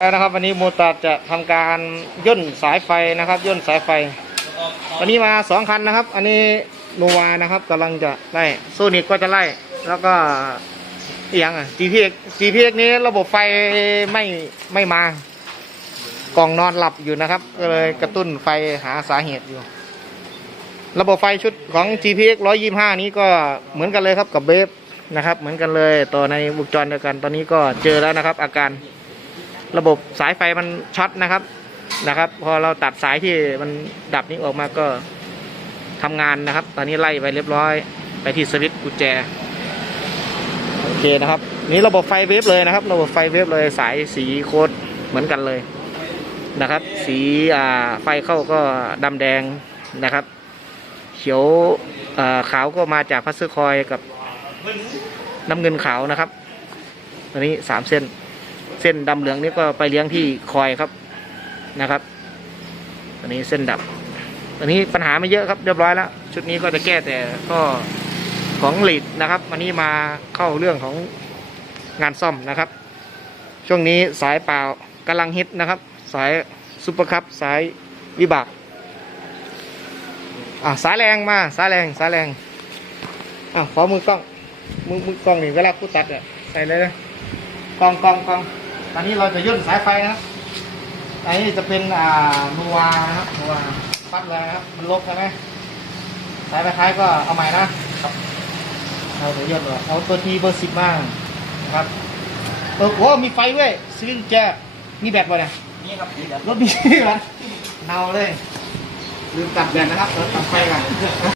แล้วนะครับวันนี้โมตัดจะทำการย่นสายไฟนะครับ ย่นสายไฟ วันนี้มาสองคันนะครับ อันนี้โนวานะครับกำลังจะไล่โซนิกก็จะไล่ แล้วก็อีกอย่างอะ GPX GPX นี้ระบบไฟไม่ไม่มากล่องนอนหลับอยู่นะครับ ก็เลยกระตุ้นไฟหาสาเหตุอยู่ ระบบไฟชุดของ GPX 125 นี้ก็เหมือนกันเลยครับกับเบฟนะครับ เหมือนกันเลยต่อในวงจรเดียวกัน ตอนนี้ก็เจอแล้วนะครับ อาการ ระบบสายไฟมันช็อตนะครับนะครับ พอเราตัดสายที่มันดับนี้ออกมาก็ทำงานนะครับ ตอนนี้ไล่ไปเรียบร้อย ไปที่สวิตช์กุญแจโอเคนะครับ นี่ระบบไฟเวฟเลยนะครับ ระบบไฟเวฟเลยสายสีโคดเหมือนกันเลยนะครับ สีอ่าไฟเข้าก็ดำแดงนะครับ เขียวอ่าขาวก็มาจากพัสเซอร์คอยกับน้ำเงินขาวนะครับ ตัวนี้สามเส้น ส้นดำเหลืองนี่ก็ไปเลี้ยงที่คอยครับนะครับอันนี้เส้นดับอันนี้ปัญหาไม่เยอะครับเรียบร้อยแล้วชุดนี้ก็จะแก้แต่ก็ของหลีดนะครับวันนี้มาเข้าเรื่องของงานซ่อมนะครับ ช่วงนี้สายเปล่ากำลังฮิตนะครับ สายซุปเปอร์คัพสายวิบากอะสายแรงมาสายแรงสายแรงอะขอมือกล้องมือมือกล้องนี่เวลาผู้ตัดอะใส่เลยนะกล้องกล้องกล้อง ตอนนี้เราจะย่นสายไฟนะครับอันนี้จะเป็นอ่านัวนะครับนัวปัดเลยนะครับ มันลกใช่ไหมสายไฟท้ายก็เอาใหม่นะครับเราจะย่นเลยเอาตัวทีเบอร์สิบบ้างนะครับเออโอ้มีไฟด้วยสวิงแจมีแบตป่ะเนี่ยนี่ครับนี่ครับรถมีแบตเนาเลยลืมตัดแบตนะครับเดี๋ยวตัดไฟกัน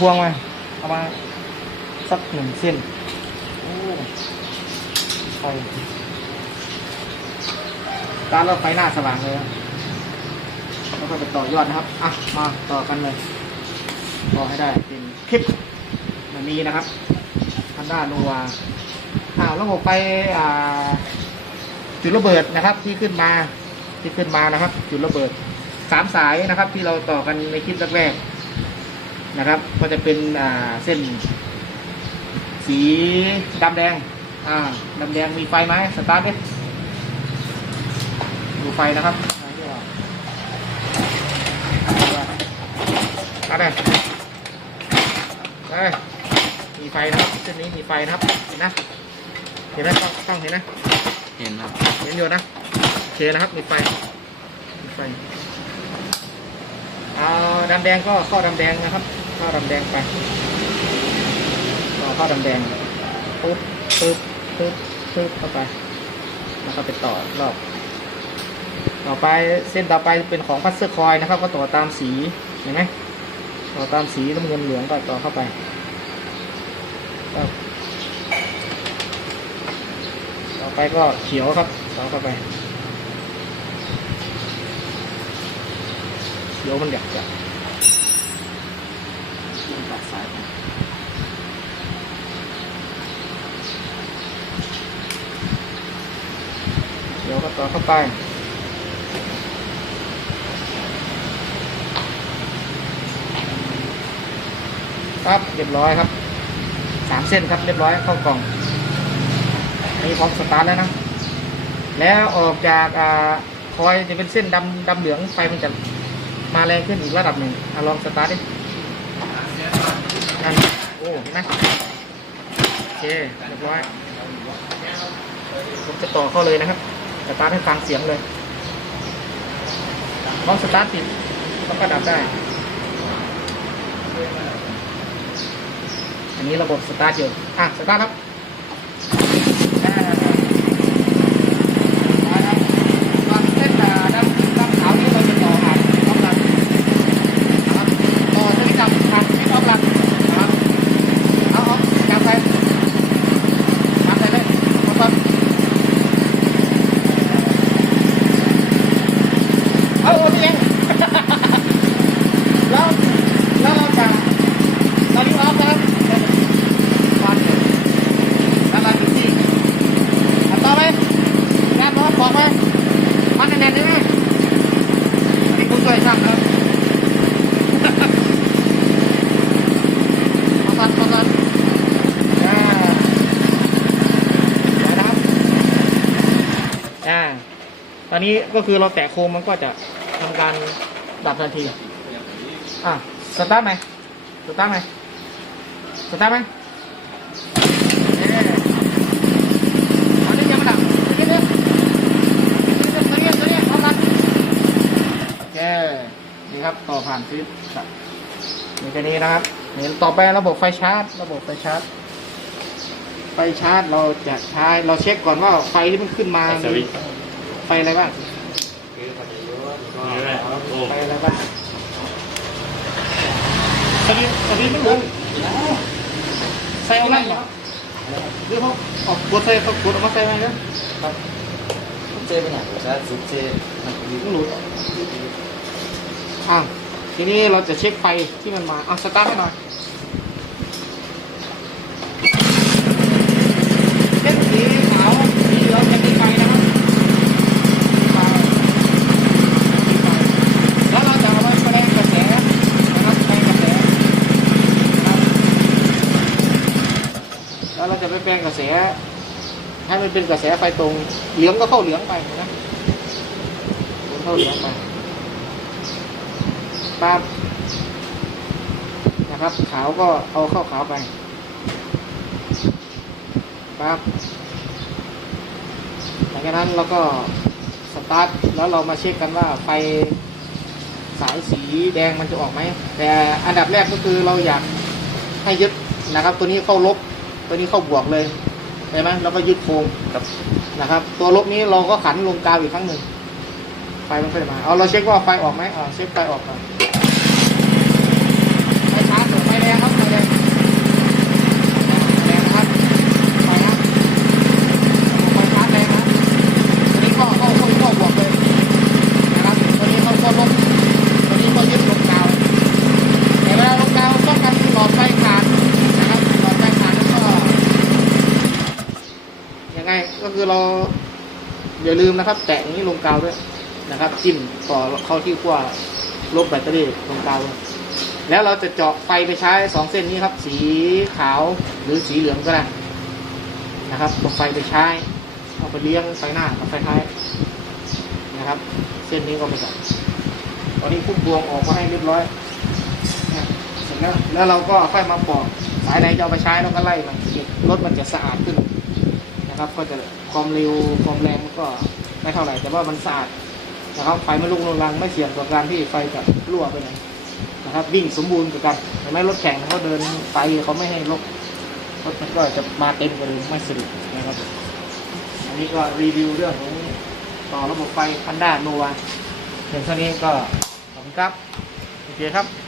พวงมาเอามาสักหนึ่งเส้นโอ้ไฟตาเราไฟหน้าสว่างเลยครับแล้วก็ไปต่อยอดนะครับ อะ มาต่อกันเลย ต่อให้ได้เป็นคลิปแบบนี้นะครับทันด้าโนวาอ่าระบบไฟอ่า จุดระเบิดนะครับ ที่ขึ้นมาที่ขึ้นมานะครับ จุดระเบิดสามสายนะครับ ที่เราต่อกันในคลิปแรกๆ นะครับ ก็จะเป็นอ่าเส้น สีดำแดง อ่าดำแดงมีไฟไหมสตาร์ทดิดูไฟนะครับเอาไปไปมีไฟนะครับเส้นนี้มีไฟนะครับเห็นนะเห็นไหมกล้องกล้องเห็นนะ เห็นครับเห็นอยู่นะโอเคนะครับมีไฟมีไฟเอาดำแดงก็เข้าดำแดงนะครับ เข้าดำแดงไปก็เข้าดำแดงปึ๊บปึ๊บปึ๊บปึ๊บเข้าไป แล้วก็ไปต่อรอบ ต่อไปเส้นต่อไปเป็นของพัสเซอร์คอยนะครับ ก็ต่อตามสีเห็นไหมต่อตามสีน้ำเงินเหลืองก็ต่อเข้าไปต่อไปก็เขียวครับต่อเข้าไปเขียวมันอยากจะ มันตัดสายเขียวก็ต่อเข้าไปครับเรียบร้อยครับสามเส้นครับเรียบร้อยเข้ากล่องนี่พร้อมสตาร์ทแล้วนะ แล้วออกจากอ่าคอยจะเป็นเส้นดำดำเหลืองไฟมันจะมาแรงขึ้นอีกระดับหนึ่งอลองสตาร์ทดิ โอ้เห็นไหมโอเคเรียบร้อยผมจะต่อเข้าเลยนะครับสตาร์ทให้ฟังเสียงเลยลองสตาร์ทติดแล้วก็ดับได้ อันนี้ระบบสตาร์ทอยู่อะสตาร์ทครับ นใช่ไหมนี่ผู้ช่วยช่างครับนประสันอ่ครับอ่าตอนนี้ก็คือเราแตะโคมมันก็จะทำการดับทันที อะ สตาร์ทไหมสตาร์ทไหมสตาร์ทไหม ต่อผ่านฟิปครับนี่แค่นี้นะครับเห็นต่อไประบบไฟชาร์จ ระบบไฟชาร์จ ไฟชาร์จเราจะใช้เราเช็คก่อนว่าไฟที่มันขึ้นมามีไฟอะไรบ้างไปอะไรบ้างสวิตสวิตไม่รู้ใส่เอาไว้เหรอเดี๋ยวเขาออกกดใส่เขากดออกมาใส่ไหมเนี่ยเจเป็นอย่างไรสุดเจมันมีไม่รู้อะ ทีนี้เราจะเช็คไฟที่มันมาเอะสตาร์ทให้หน่อยเส้นสีขาวสีเหลืองจะมีไฟนะครับมีไฟมีไฟแล้วเราจะเอาไว้แสดงกระแสนะครับแสดงกระแสนะครับแล้วเราจะไปแปลงกระแส ให้มันเป็นกระแสไฟตรงเหลืองก็เข้าเหลืองไปนะเหลืองเข้าเหลืองไป ปั๊บนะครับ ขาวก็เอาเข้าขาวไปปั๊บหลังจากนั้นเราก็สตาร์ทแล้วเรามาเช็คกันว่าไฟสายสีแดงมันจะออกไหม แต่อันดับแรกก็คือเราอยากให้ยึดนะครับ ตัวนี้เข้าลบ ตัวนี้เข้าบวกเลยใช่ไหมแล้วก็ยึดโคมครับนะครับ ตัวลบนี้เราก็ขันลงกาวอีกครั้งหนึ่งไฟมันค่อยมา เอาเราเช็คว่าไฟออกไหมอ่าเช็คไฟออกก่อนไฟชาร์จไฟแดงครับไฟแดงไฟแดงนะครับ ไฟนะไฟชาร์จแดงนะตัวนี้ก็เข้าเข้าเข้าบวกเลยนะครับ ตัวนี้เข้าเข้าลบ ตัวนี้ก็ยึดลงกาว แต่เวลาลงกาวต้องกันหลอดไฟขาดนะครับ หลอดไฟขาดแล้วก็ ยังไงก็ คือเราอย่าลืมนะครับ แตะอย่างนี้ลงกาวด้วยนะครับ จิ้มต่อเข้าที่ขั้วลบแบตเตอรี่ลงกาวลยแล้วเราจะเจาะไฟไปใช้สองเส้นนี้ครับ สีขาวหรือสีเหลืองก็ได้นะครับตกไฟไปใช้เอาไปเลี้ยงไฟหน้ากับไฟท้ายนะครับ เส้นนี้ก็ไม่จับตอนนี้พุ่มพวงออกมาให้เรียบร้อยเนี่ยเสร็จแล้วแล้วเราก็ค่อยมาปอกสายไหนจะเอาไปใช้เราก็ไล่มันรถมันจะสะอาดขึ้น นะครับ ก็จะความเร็วความแรงมันก็ไม่เท่าไหร่แต่ว่ามันสะอาดนะครับไฟไม่ลุกลนรังไม่เสี่ยงต่อการที่ไฟจะรั่วไปไหนนะครับ วิ่งสมบูรณ์กับกันเห็นไหมรถแข่งเขาเดินไฟเขาไม่ให้ลกรถมันก็จะมาเต็มกว่าเดิมไม่สะดุดนะครับ อันนี้ก็รีวิวเรื่องของต่อระบบไฟพันด้าโนวาเพียงเท่านี้ก็ขอบคุณครับโอเคครับ